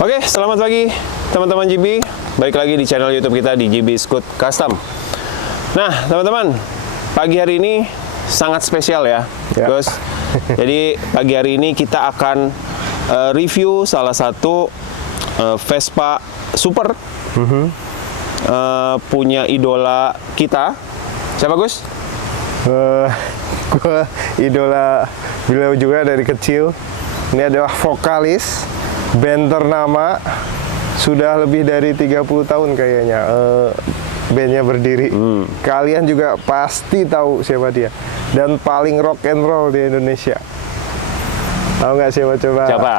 Oke, selamat pagi teman-teman GB. Baik lagi di channel YouTube kita di GB Scoot Custom. Nah, teman-teman, pagi hari ini sangat spesial ya, Gus. Jadi pagi hari ini kita akan review salah satu Vespa Super punya idola kita. Siapa, Gus? Gue idola beliau juga dari kecil. Ini adalah vokalis band ternama, sudah lebih dari 30 tahun kayaknya bandnya berdiri. Kalian juga pasti tahu siapa dia, dan paling rock and roll di Indonesia. Tahu nggak siapa coba? Siapa?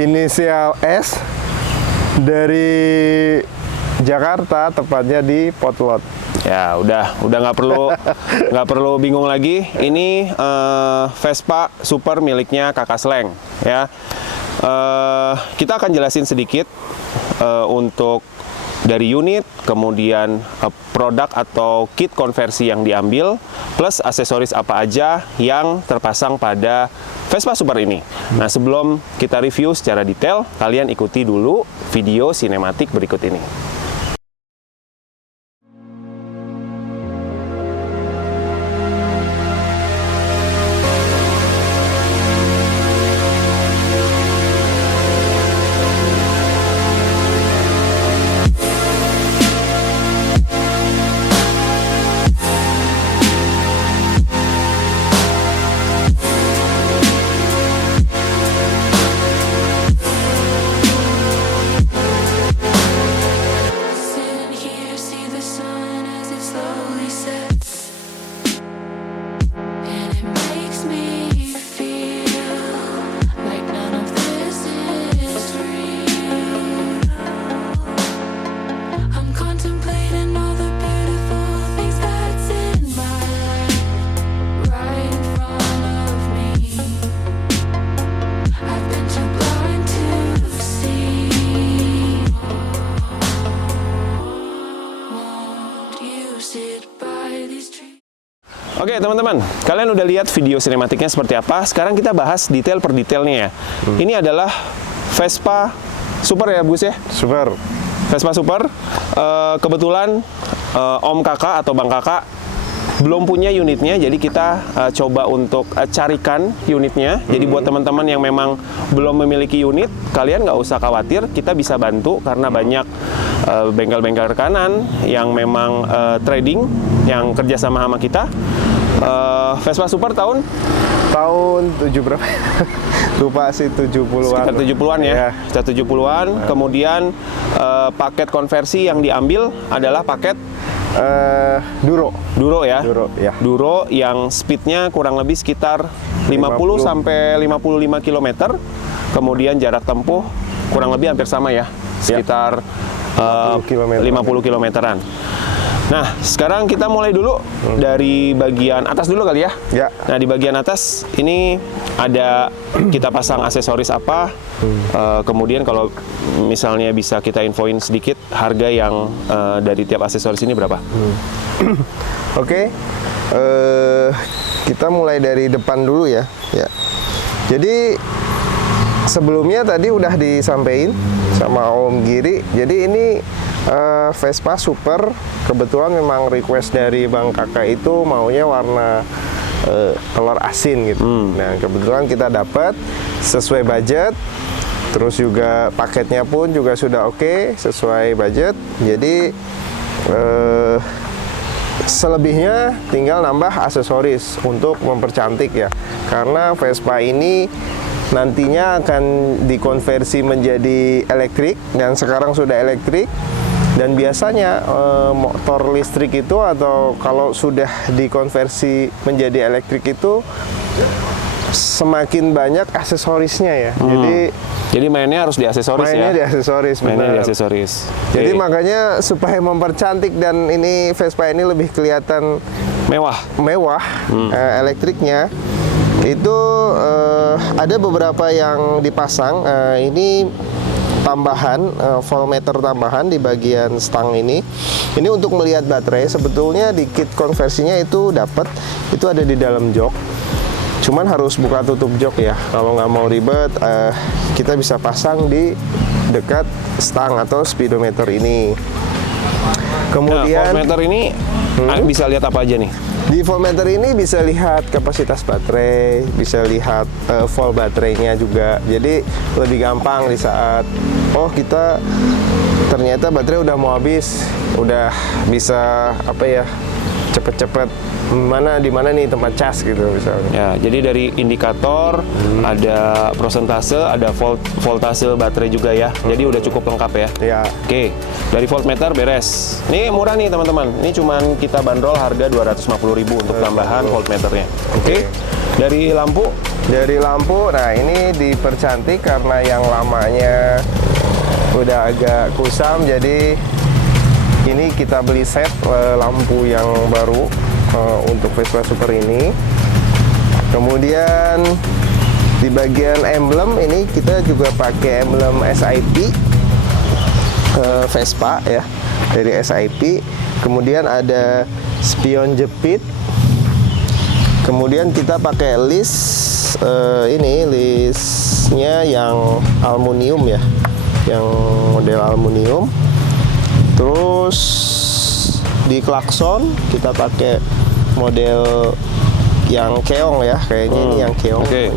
Inisial S, dari Jakarta, tepatnya di Potlot. Ya, udah nggak perlu bingung lagi. Ini Vespa Super miliknya Kakak Sleng ya. Kita akan jelasin sedikit untuk dari unit, kemudian produk atau kit konversi yang diambil, plus aksesoris apa aja yang terpasang pada Vespa Super ini. Nah, sebelum kita review secara detail, kalian ikuti dulu video sinematik berikut ini. Oke teman-teman, kalian udah lihat video sinematiknya seperti apa. Sekarang kita bahas detail per detailnya ya. Ini adalah Vespa Super ya, Gus ya? Super. Vespa Super. Kebetulan Om Kakak atau Bang Kakak belum punya unitnya, jadi kita coba untuk carikan unitnya. Jadi buat teman-teman yang memang belum memiliki unit, kalian nggak usah khawatir, kita bisa bantu karena banyak bengkel-bengkel rekanan yang memang trading yang kerja sama kita. Vespa Super tahun 7 berapa? Lupa sih, 70-an. Sekitar 70-an ya. Sekitar 70-an. Kemudian paket konversi yang diambil adalah paket Duro ya. Duro yang speednya kurang lebih sekitar 50 sampai 55 km. Kemudian jarak tempuh kurang lebih hampir sama ya. Sekitar 50 kilometeran. Nah, sekarang kita mulai dulu dari bagian atas dulu kali ya. Nah, di bagian atas ini ada kita pasang aksesoris apa. Kemudian kalau misalnya bisa kita infoin sedikit harga yang dari tiap aksesoris ini berapa? Oke, kita mulai dari depan dulu ya. Jadi sebelumnya tadi udah disampaikan sama Om Giri. Jadi ini Vespa Super, kebetulan memang request dari Bang Kakak itu maunya warna telur asin gitu. Nah, kebetulan kita dapat sesuai budget. Terus juga paketnya pun juga sudah oke, sesuai budget. Jadi selebihnya tinggal nambah aksesoris untuk mempercantik ya. Karena Vespa ini nantinya akan dikonversi menjadi elektrik, dan sekarang sudah elektrik. Dan biasanya motor listrik itu, atau kalau sudah dikonversi menjadi elektrik itu, semakin banyak aksesorisnya ya. Jadi mainnya harus di aksesoris ya. Mainnya di aksesoris, mainnya di aksesoris. Jadi makanya supaya mempercantik dan ini Vespa ini lebih kelihatan mewah elektriknya. Itu ada beberapa yang dipasang. Ini tambahan, voltmeter tambahan di bagian stang ini. Ini untuk melihat baterai. Sebetulnya di kit konversinya itu dapat, itu ada di dalam jok. Cuman harus buka tutup jok ya. Kalau nggak mau ribet, kita bisa pasang di dekat stang atau speedometer ini. Kemudian voltmeter ini bisa lihat apa aja nih? di voltmeter ini bisa lihat kapasitas baterai, bisa lihat volt baterainya juga. Jadi lebih gampang di saat kita ternyata baterai udah mau habis, udah bisa apa ya, cepet-cepet di mana nih tempat cas gitu misalnya. Ya, jadi dari indikator, ada prosentase, ada voltase baterai juga ya. Jadi udah cukup lengkap ya. Ya. Oke, dari voltmeter beres. Ini murah nih teman-teman. Ini cuman kita bandrol harga 250.000 untuk tambahan voltmeternya. Oke. Dari lampu? Dari lampu, nah ini dipercantik karena yang lamanya udah agak kusam, jadi ini kita beli set lampu yang baru untuk Vespa Super ini. Kemudian di bagian emblem ini kita juga pakai emblem SIP Vespa ya, dari SIP. Kemudian ada spion jepit. Kemudian kita pakai list listnya yang aluminium ya, yang model aluminium. Terus di klakson kita pakai model yang keong ya, kayaknya ini yang keong. Oke.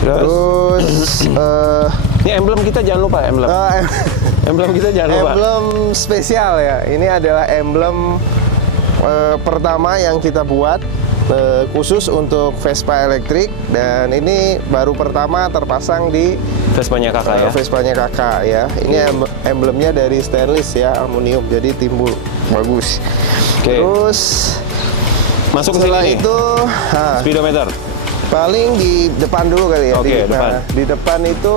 Terus ini emblem kita jangan lupa emblem. Emblem kita jangan lupa. Emblem spesial ya. Ini adalah emblem pertama yang kita buat khusus untuk Vespa elektrik, dan ini baru pertama terpasang di Vespanya kakak ya. Vespanya kakak ya. Ini emblemnya dari stainless ya, aluminium, jadi timbul bagus. Oke. Terus Masuk ke setelah sini nih. itu Speedometer. paling di depan dulu kali ya. Oke, depan. Di depan itu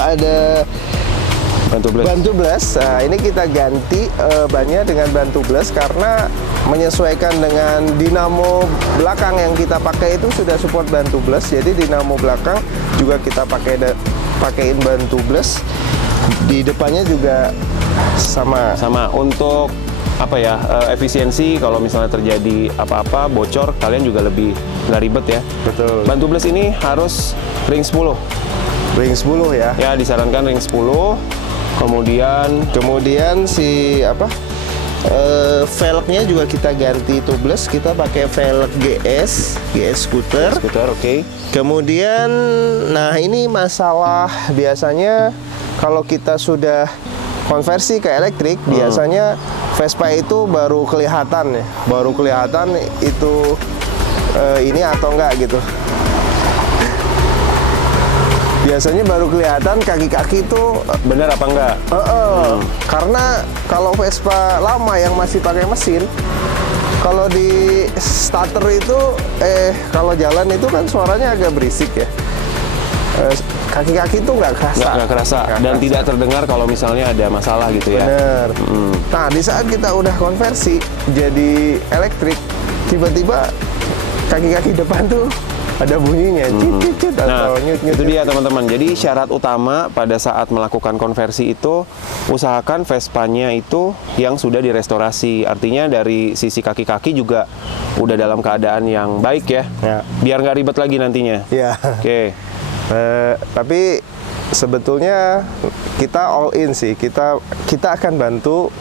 ada ban tubles. Nah, ini kita ganti bannya dengan ban tubles karena menyesuaikan dengan dinamo belakang yang kita pakai itu sudah support ban tubles. Jadi dinamo belakang juga kita pakein ban tubles. Di depannya juga sama. Untuk apa ya, efisiensi kalau misalnya terjadi apa-apa bocor, kalian juga lebih nggak ribet ya. Betul. Ban tubles ini harus ring 10. Ring 10 ya. Ya, disarankan ring 10. Kemudian si velgnya juga kita ganti tubeless, kita pakai velg GS scooter. oke. Kemudian nah ini masalah biasanya kalau kita sudah konversi ke elektrik, biasanya Vespa itu baru kelihatan itu ini atau enggak gitu. Biasanya baru kelihatan kaki-kaki itu Bener apa enggak? Karena kalau Vespa lama yang masih pakai mesin, kalau di starter itu kalau jalan itu kan suaranya agak berisik ya. Kaki-kaki itu nggak kerasa. Nggak kerasa. Dan tidak terdengar kalau misalnya ada masalah gitu ya. Bener. Nah, di saat kita udah konversi jadi elektrik, tiba-tiba kaki-kaki depan tuh ada bunyinya, cicit atau nyut-nyut. Itu dia teman-teman. Jadi syarat utama pada saat melakukan konversi itu, usahakan Vespanya itu yang sudah direstorasi. Artinya dari sisi kaki-kaki juga udah dalam keadaan yang baik ya. Biar nggak ribet lagi nantinya. Ya. Oke. Tapi sebetulnya kita all in sih. Kita akan bantu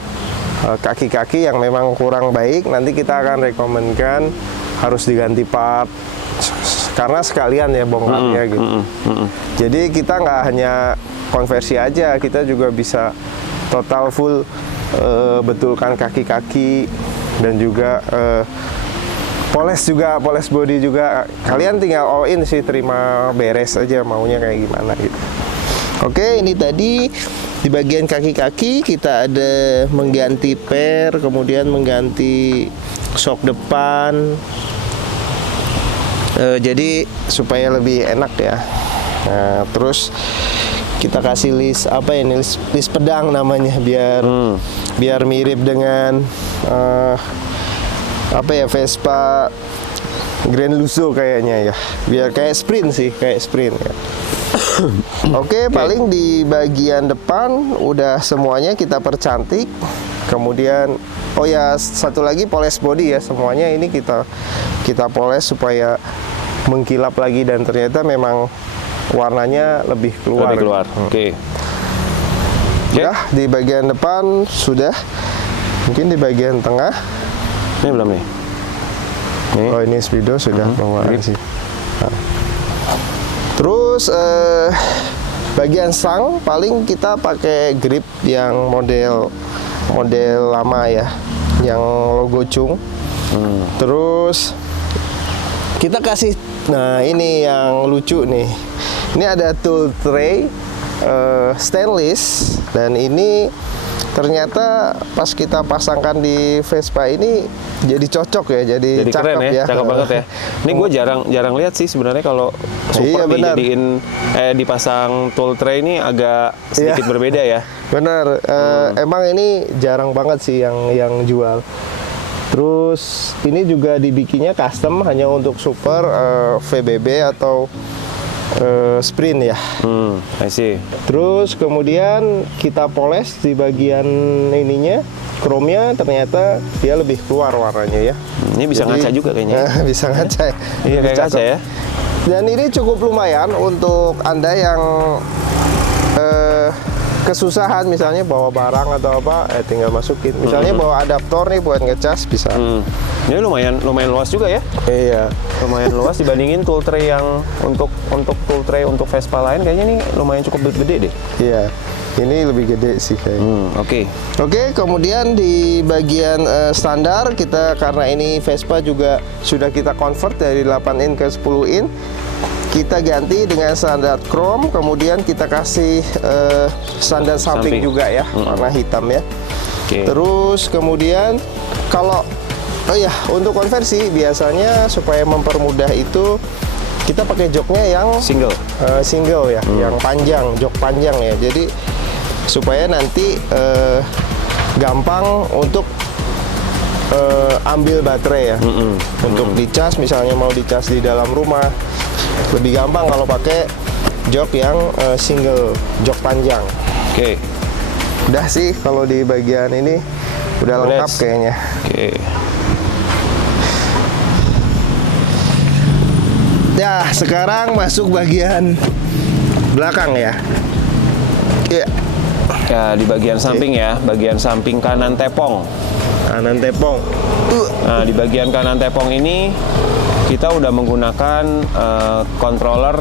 kaki-kaki yang memang kurang baik. Nanti kita akan rekomenkan harus diganti part. Karena sekalian ya bongkarnya gitu. Jadi kita nggak hanya konversi aja, kita juga bisa total full betulkan kaki-kaki dan juga poles body juga. Kalian tinggal all in sih, terima beres aja maunya kayak gimana gitu. Oke, ini tadi di bagian kaki-kaki kita ada mengganti per, kemudian mengganti shock depan. Jadi supaya lebih enak ya. Nah, terus kita kasih list list pedang namanya, biar mirip dengan Vespa Grand Lusso kayaknya ya. Biar kayak sprint ya. Oke, paling di bagian depan udah semuanya kita percantik. Kemudian oh ya, satu lagi poles body ya, semuanya ini kita poles supaya mengkilap lagi, dan ternyata memang warnanya lebih keluar. Lebih keluar. Oke. Udah di bagian depan sudah. Mungkin di bagian tengah. Ini belum nih. Nih. Oh, ini speedo sudah pengeluaran sih. Nah. Terus bagian stang paling kita pakai grip yang model lama ya, yang logo Chung. Terus kita kasih, nah ini yang lucu nih. Ini ada tool tray stainless, dan ini ternyata pas kita pasangkan di Vespa ini jadi cocok ya, jadi Jadi cakep keren ya, cakep banget ya. Ini gue jarang lihat sih sebenarnya kalau super benar. dijadiin dipasang tool tray ini agak sedikit berbeda ya. Bener, emang ini jarang banget sih yang jual. Terus ini juga dibikinnya custom hanya untuk super VBB atau sprint ya. I see. Terus kemudian kita poles di bagian ininya, chrome-nya, ternyata dia lebih keluar warnanya ya. Ini bisa ngaca juga kayaknya. Bisa ngaca. Iya, kayak ngaca ya. Dan ini cukup lumayan untuk Anda yang kesusahan misalnya bawa barang atau apa, tinggal masukin. Misalnya bawa adaptor nih buat ngecas bisa. Ini lumayan luas juga ya. Iya. Lumayan luas dibandingin tool tray yang untuk tool tray untuk Vespa lain, kayaknya ini lumayan cukup gede deh. Iya. Ini lebih gede sih kayaknya. Oke. Oke, kemudian di bagian standar kita, karena ini Vespa juga sudah kita convert dari 8 in ke 10 in, kita ganti dengan standar chrome, kemudian kita kasih standar samping juga ya, warna hitam ya. Oke. Terus kemudian kalau untuk konversi biasanya supaya mempermudah itu kita pakai joknya yang single ya, yang panjang, jok panjang ya. Jadi supaya nanti gampang untuk ambil baterai ya. Untuk dicas, misalnya mau dicas di dalam rumah, lebih gampang kalau pakai jok yang single, jok panjang. Oke. Udah sih kalau di bagian ini udah lengkap kayaknya. Oke. Ya, sekarang masuk bagian belakang ya. Iya. Ya, di bagian samping ya, bagian samping kanan tepong. Kanan tepong. Nah, di bagian kanan tepong ini kita udah menggunakan controller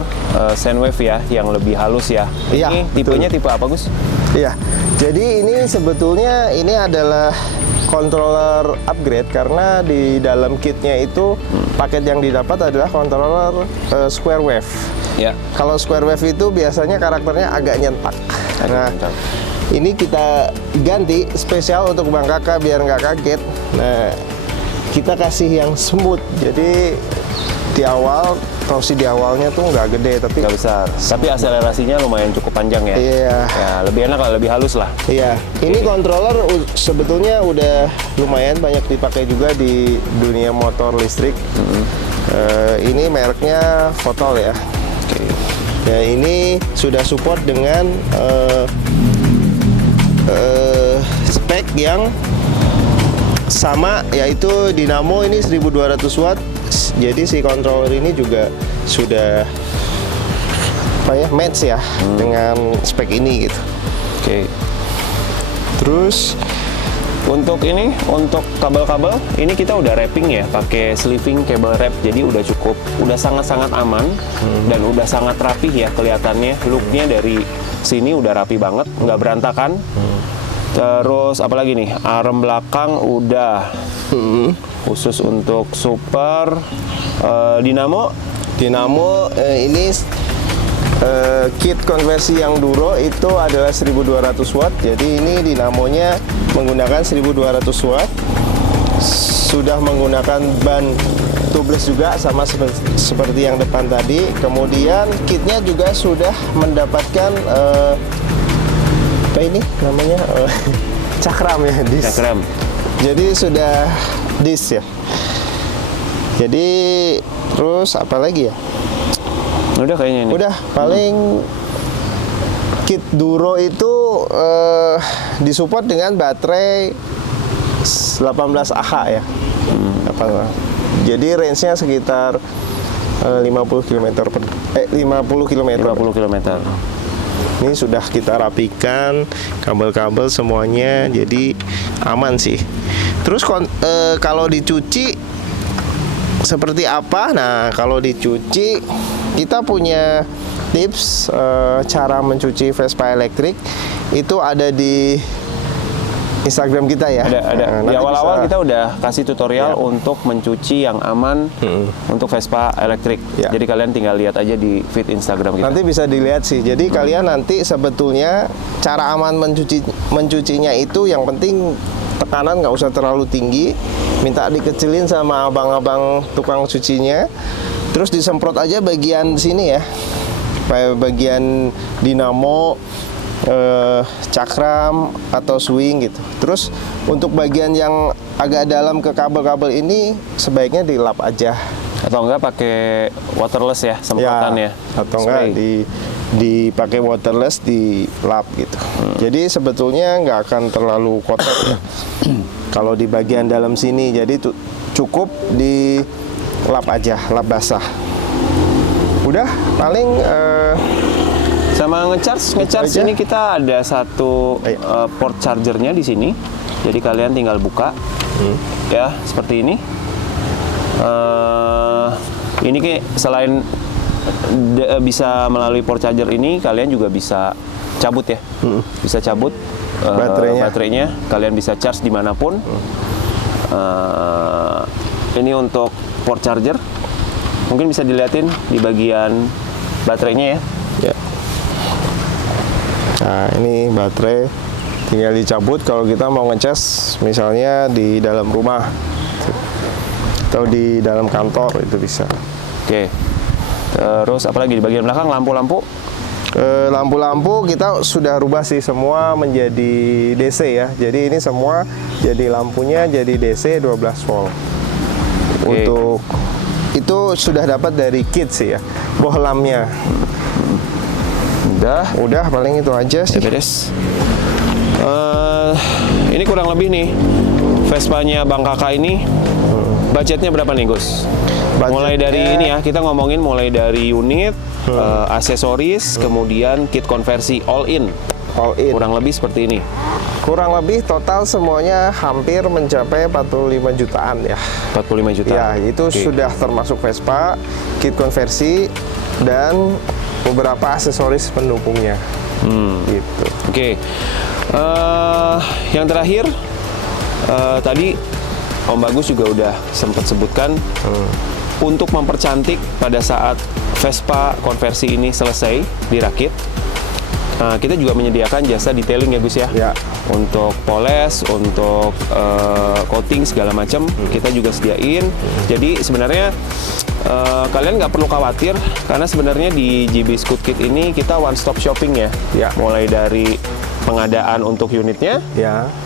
Sandwave ya, yang lebih halus ya. Iya, Ini tipenya tipe apa, Gus? Iya. Jadi ini sebetulnya ini adalah controller upgrade, karena di dalam kitnya itu paket yang didapat adalah controller square wave. Ya. Kalau square wave itu biasanya karakternya agak nyentak. Nah, ini kita ganti spesial untuk Bang Kakak biar nggak kaget. Nah, kita kasih yang smooth. Jadi di awal, torsi di awalnya tuh nggak gede tapi Nggak besar. Tapi akselerasinya lumayan cukup panjang ya. Iya. Ya, lebih enak lah, lebih halus lah. Iya, ini controller sebetulnya udah lumayan banyak dipakai juga di dunia motor listrik. Ini mereknya Fotol ya. Oke. Ya, ini sudah support dengan spek yang sama, yaitu dinamo ini 1200 watt. Jadi si controller ini juga sudah match ya dengan spek ini gitu. Oke. Terus Untuk kabel-kabel ini kita udah wrapping ya, pakai sleeving cable wrap, jadi udah sangat-sangat aman dan udah sangat rapih ya kelihatannya. Looknya dari sini udah rapi banget, nggak berantakan. Terus apalagi nih, arm belakang udah khusus untuk super. Dinamo ini kit konversi yang Duro itu adalah 1200 watt. Jadi ini dinamonya menggunakan 1200 watt. Sudah menggunakan ban tubeless juga sama seperti yang depan tadi. Kemudian kitnya juga sudah mendapatkan apa ini namanya cakram ya, disc. Cakram. Jadi sudah disc ya. Jadi terus apa lagi ya? Udah kayaknya ini. Udah, paling kit Duro itu disupport dengan baterai 18 Ah ya. Jadi range-nya sekitar 50 km 50 km. 50 km. Ini sudah kita rapikan kabel-kabel semuanya, jadi aman sih. Terus kalau dicuci seperti apa? Nah, kalau dicuci kita punya tips cara mencuci Vespa elektrik itu ada di Instagram kita ya. Ada. Di awal-awal kita udah kasih tutorial untuk mencuci yang aman untuk Vespa elektrik. Ya. Jadi kalian tinggal lihat aja di feed Instagram kita. Nanti bisa dilihat sih. Jadi kalian nanti sebetulnya cara aman mencucinya itu yang penting tekanan nggak usah terlalu tinggi. Minta dikecilin sama abang-abang tukang cucinya. Terus disemprot aja bagian sini ya. Bagian dinamo, cakram atau swing gitu. Terus untuk bagian yang agak dalam ke kabel-kabel ini sebaiknya dilap aja. Atau enggak pakai waterless ya, semprotan ya. Atau enggak dipakai waterless dilap gitu. Jadi sebetulnya nggak akan terlalu kotor ya. Kalau di bagian dalam sini, jadi cukup dilap aja, lap basah. Udah paling sama ngecharge ini kita ada satu port chargernya di sini. Jadi kalian tinggal buka ya seperti ini. Ini kayak selain bisa melalui port charger ini, kalian juga bisa cabut ya. Bisa cabut baterainya. Kalian bisa charge dimanapun. Ini untuk port charger. Mungkin bisa dilihatin di bagian baterainya ya. Nah, ini baterai tinggal dicabut kalau kita mau ngecas misalnya di dalam rumah atau di dalam kantor itu bisa. Oke. Terus apalagi di bagian belakang lampu-lampu? Lampu-lampu kita sudah rubah sih semua menjadi DC ya. Jadi ini semua jadi lampunya jadi DC 12 volt. Untuk itu sudah dapat dari kit sih ya. Bohlamnya. Udah paling itu aja sih. Ya, beres. Ini kurang lebih nih Vespanya Bang Kakak ini budgetnya berapa nih Gus? Mulai dari ini ya, kita ngomongin mulai dari unit, aksesoris, kemudian kit konversi all in. Kurang lebih seperti ini. Kurang lebih total semuanya hampir mencapai 45 jutaan ya. 45 juta. Ya, itu sudah termasuk Vespa, kit konversi dan beberapa aksesoris pendukungnya. Gitu. Oke. Yang terakhir tadi Om Bagus juga udah sempat sebutkan untuk mempercantik pada saat Vespa konversi ini selesai dirakit. Kita juga menyediakan jasa detailing ya Gus ya. Untuk poles, untuk coating segala macam kita juga sediain. Jadi sebenarnya kalian nggak perlu khawatir karena sebenarnya di GB Scoot Kit ini kita one stop shopping ya. Mulai dari pengadaan untuk unitnya,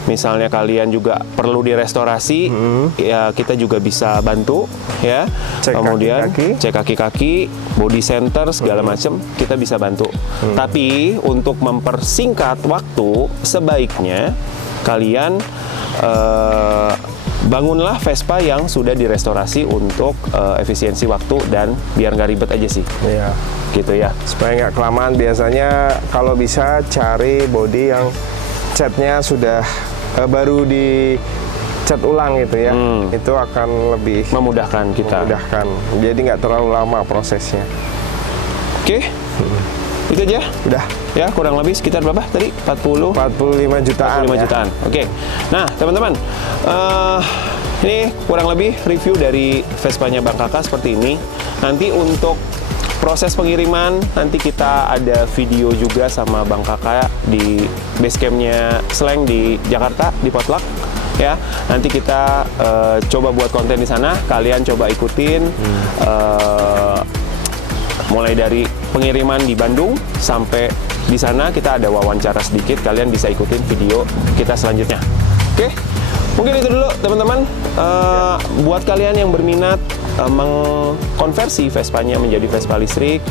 misalnya kalian juga perlu direstorasi, ya kita juga bisa bantu ya. Kemudian cek kaki-kaki, body center segala macam kita bisa bantu. Tapi untuk mempersingkat waktu sebaiknya kalian bangunlah Vespa yang sudah direstorasi untuk efisiensi waktu dan biar nggak ribet aja sih. Gitu ya. Supaya nggak kelamaan, biasanya kalau bisa cari body yang catnya sudah baru di cat ulang gitu ya. Itu akan lebih memudahkan kita. Jadi nggak terlalu lama prosesnya. Oke. Itu aja? Udah. Ya, kurang lebih sekitar berapa tadi? 45 jutaan. 45 jutaan. Oke. Nah, teman-teman, ini kurang lebih review dari Vespanya Bang Kakak seperti ini. Nanti untuk proses pengiriman, nanti kita ada video juga sama Bang Kakak di basecampnya Slang di Jakarta, di Potluck. Ya, nanti kita coba buat konten di sana. Kalian coba ikutin. Mulai dari pengiriman di Bandung sampai di sana kita ada wawancara sedikit, kalian bisa ikutin video kita selanjutnya. Oke, mungkin itu dulu teman-teman. Buat kalian yang berminat mengkonversi Vespanya menjadi Vespa listrik,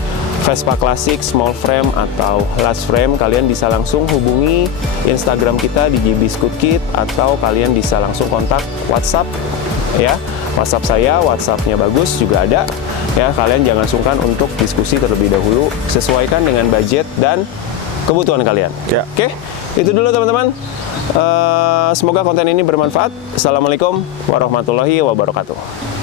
Vespa klasik, small frame atau large frame, kalian bisa langsung hubungi Instagram kita di GB Scoot Kit, atau kalian bisa langsung kontak WhatsApp ya. WhatsApp saya, WhatsApp-nya Bagus juga ada ya. Kalian jangan sungkan untuk diskusi terlebih dahulu, sesuaikan dengan budget dan kebutuhan kalian. Ya. Oke, itu dulu teman-teman. Semoga konten ini bermanfaat. Assalamualaikum warahmatullahi wabarakatuh.